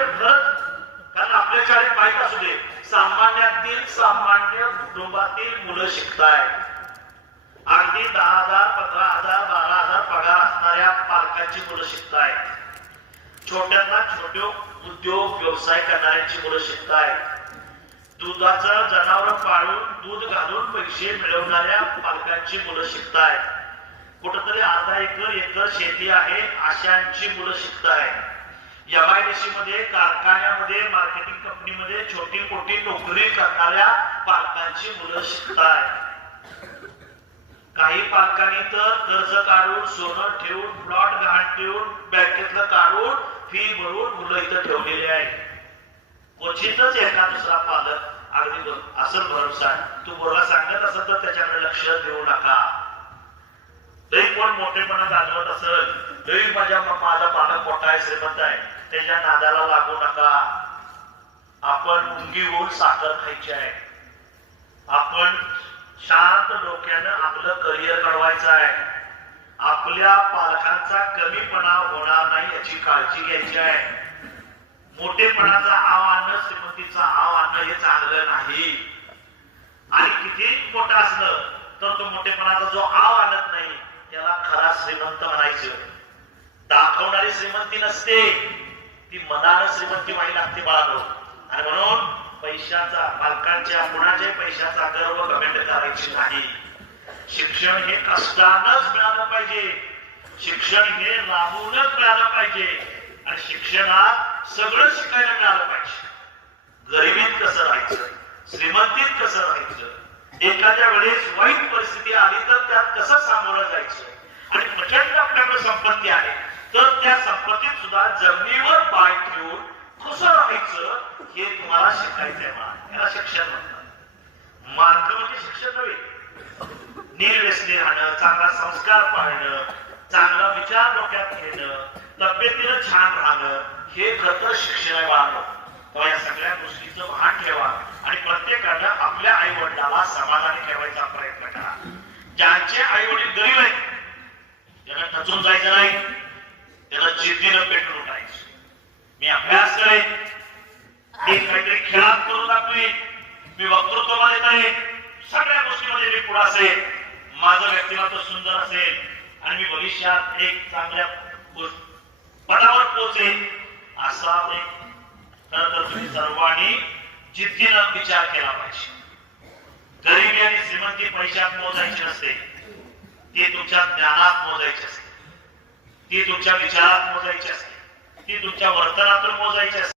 कारण आपल्या शाळेत माहीत असू दे, सामान्यातील सामान्य कुटुंबातील मुलं शिकतायत. अगदी 10,000, 15,000, 12,000 पगार असणाऱ्या पालकांची मुलं शिकतायत. छोट्यांना छोटे उद्योग व्यवसाय करणाऱ्यांची मुलं शिकतायत. दुधाचं जनावर पाळून दूध घालून पैसे मिळवणाऱ्या पालकांची मुलं शिकतायत. कुठंतरी अर्धा एकर शेती आहे अशांची मुलं शिकतायत. MIDC मध्ये, कारखान्यामध्ये, मार्केटिंग कंपनीमध्ये छोटी मोठी नोकरी करणाऱ्या पालकांची मुलं शिकतायत. काही पालकांनी तर कर्ज काढून, सोनं ठेवून, प्लॉट गहाण ठेवून, बँकेतलं काढून, फी भरून मुलं इथं ठेवलेली आहे. क्वचितच एका दुसरा पालक अगदी असं भरोसा तू बोलला सांगत असेल तर त्याच्याकडे लक्ष देऊ नका. तरी कोण मोठेपणा गाजवत असेल, तरी माझा पालक मोठा आहे, श्रीमंत आहे, त्याच्या नादाला लागू नका. आपण मुंगी होऊन साखर खायची आहे. आपण शांत डोक्यानं आपलं करिअर घडवायचं आहे. आपल्या पालकांचा कमीपणा होणार नाही याची काळजी घ्यायची आहे. मोठेपणाचा आव आणणं, श्रीमंतीचा आव आणणं हे चांगलं नाही. आणि किती मोठा असलं तर तो मोठेपणाचा जो आव आणत नाही त्याला खरा श्रीमंत म्हणायचं. दाखवणारी श्रीमंती नसते, ती मनानं श्रीमंती व्हावी लागते बाळांनो. आणि म्हणून पैशाचा, पालकांच्या कुणाच्या पैशाचा गर्व घमंड करायची नाही. शिक्षण हे कष्टानंच मिळालं पाहिजे. शिक्षण हे राबवूनच मिळालं पाहिजे. आणि शिक्षणात सगळं शिकायला मिळालं पाहिजे. गरिबीत कसं राहायचं, श्रीमंतीत कसं राहायचं, एखाद्या वेळेस वाईट परिस्थिती आली तर त्यात कसं सामोरं जायचं, आणि प्रचंड आपल्याकडे संपत्ती आहे तर त्या संपत्तीत सुद्धा जमिनीवर पाय ठेवून कसं राहायचं हे तुम्हाला शिकायचंय. याला शिक्षण म्हणतात. मार्ग म्हणजे शिक्षण नव्हे. निर्व्यसनी राहणं, चांगला संस्कार पाळणं, चांगला विचार डोक्यात घेणं, तब्येतीनं छान राहणं हे खरं शिक्षण आहे बाळांनो. तेव्हा या सगळ्या गोष्टीचं भान ठेवा आणि प्रत्येकानं आपल्या आई वडिलांना समाधानी ठेवायचा प्रयत्न करा. ज्यांचे आई वडील गरीब आहेत त्यांना टचून जायचं नाही, त्याला जिद्दीनं पेटून उठायचं. मी अभ्यास करेन, मी काहीतरी खेळात करू दाखवेन, मी वक्तृत्व देत आहे, सगळ्या गोष्टीमध्ये मी पुढे असेल, माझं व्यक्तिमत्व सुंदर असेल आणि मी भविष्यात एक चांगल्या पदावर पोहोचेल असा एक खरं तर तुम्ही सर्वांनी जिद्दीनं विचार केला पाहिजे. गरिबी आणि श्रीमंती पैशात मोजायची नसते, ती तुमच्या ज्ञानात मोजायची असते, ती तुमच्या विचारात मोजायची असते, ती तुमच्या वर्तनातून मोजायची असते.